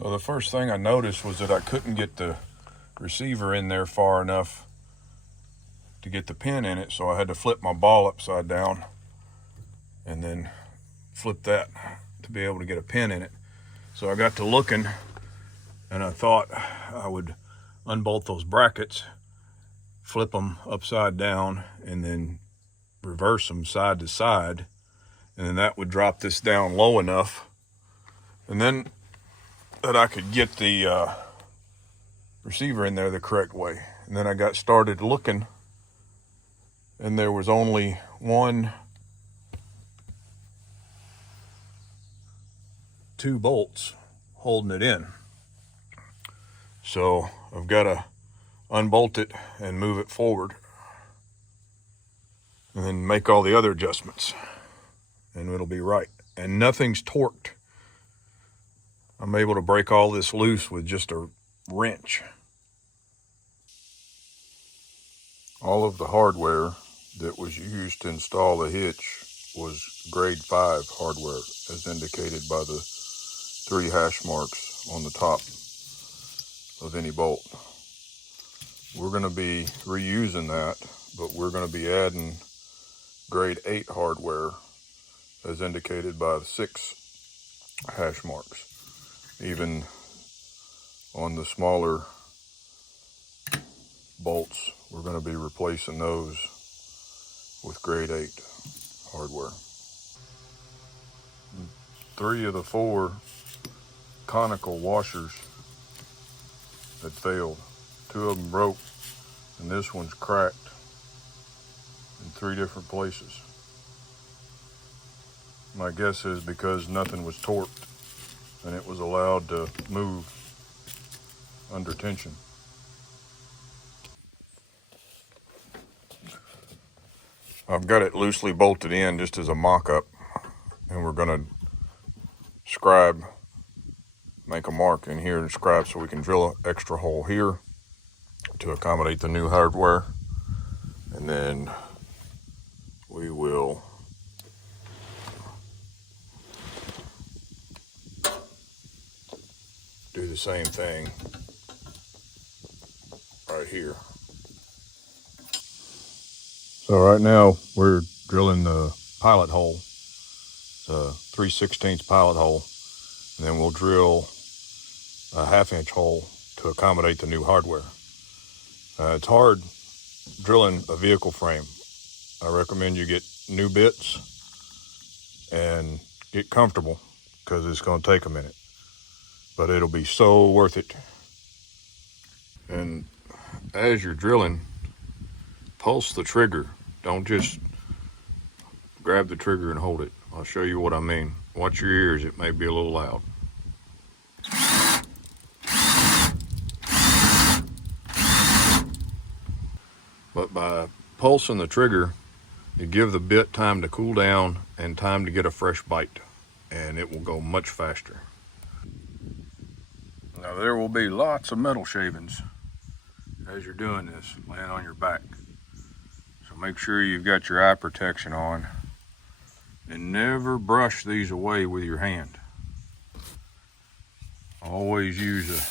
Well, the first thing I noticed was that I couldn't get the receiver in there far enough to get the pin in it, so I had to flip my ball upside down and then flip that to be able to get a pin in it. So I got to looking, and I thought I would unbolt those brackets, flip them upside down, and then reverse them side to side, and then that would drop this down low enough, and then that I could get the receiver in there the correct way. And then I got started looking, and there was only two bolts holding it in. So I've got to unbolt it and move it forward, and then make all the other adjustments, and it'll be right. And nothing's torqued. I'm able to break all this loose with just a wrench. All of the hardware that was used to install the hitch was grade 5 hardware, as indicated by the 3 hash marks on the top of any bolt. We're going to be reusing that, but we're going to be adding grade 8 hardware, as indicated by the 6 hash marks. Even on the smaller bolts, we're going to be replacing those with grade 8 hardware. 3 of the 4 conical washers had failed. 2 of them broke, and this one's cracked in 3 different places. My guess is because nothing was torqued and it was allowed to move under tension. I've got it loosely bolted in just as a mock-up, and we're going to scribe, make a mark in here and scribe so we can drill an extra hole here to accommodate the new hardware, and then we will do the same thing right here. So right now we're drilling the pilot hole, the 3/16 pilot hole, and then we'll drill a 1/2-inch hole to accommodate the new hardware. It's hard drilling a vehicle frame. I recommend you get new bits and get comfortable, because it's going to take a minute, but it'll be so worth it. And as you're drilling, pulse the trigger. Don't just grab the trigger and hold it. I'll show you what I mean. Watch your ears, it may be a little loud. But by pulsing the trigger, you give the bit time to cool down and time to get a fresh bite, and it will go much faster. Now there will be lots of metal shavings as you're doing this, laying on your back. So make sure you've got your eye protection on, and never brush these away with your hand. Always use a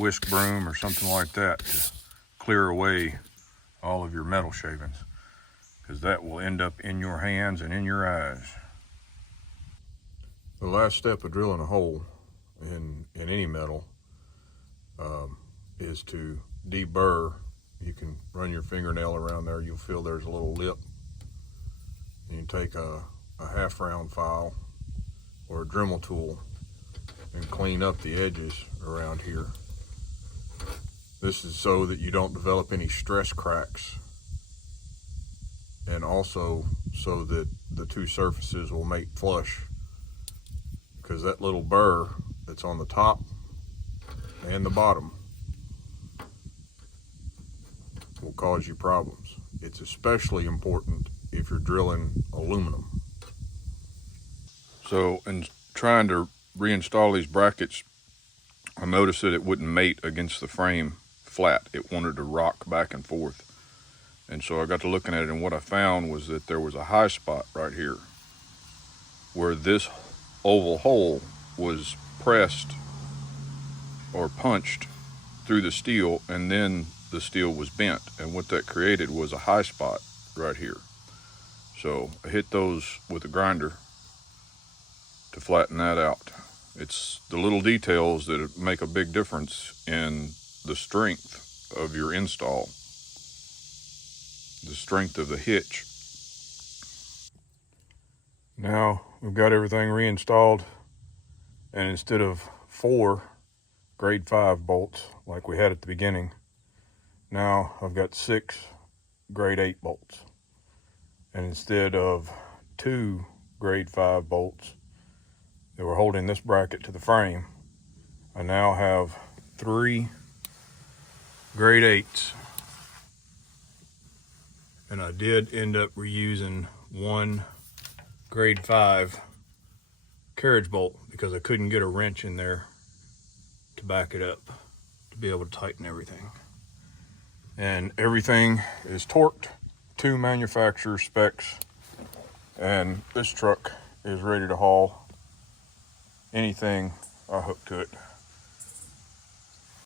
whisk broom or something like that to clear away all of your metal shavings, because that will end up in your hands and in your eyes. The last step of drilling a hole in any metal is to deburr. You can run your fingernail around there, you'll feel there's a little lip. You can take a 1/2 round file or a Dremel tool and clean up the edges around here. This is so that you don't develop any stress cracks, and also so that the 2 surfaces will mate flush, because that little burr that's on the top and the bottom will cause you problems. It's especially important if you're drilling aluminum. So in trying to reinstall these brackets, I noticed that it wouldn't mate against the frame flat. It wanted to rock back and forth. And so I got to looking at it, and what I found was that there was a high spot right here where this oval hole was pressed or punched through the steel, and then the steel was bent, and what that created was a high spot right here. So I hit those with a grinder to flatten that out. It's the little details that make a big difference in the strength of your install, the strength of the hitch. Now we've got everything reinstalled, and instead of 4 grade 5 bolts like we had at the beginning, now I've got 6 grade 8 bolts. And instead of 2 grade 5 bolts that were holding this bracket to the frame, I now have 3 grade 8s. And I did end up reusing 1 grade 5 carriage bolt because I couldn't get a wrench in there to back it up to be able to tighten everything. And everything is torqued to manufacturer specs, and this truck is ready to haul anything I hook to it.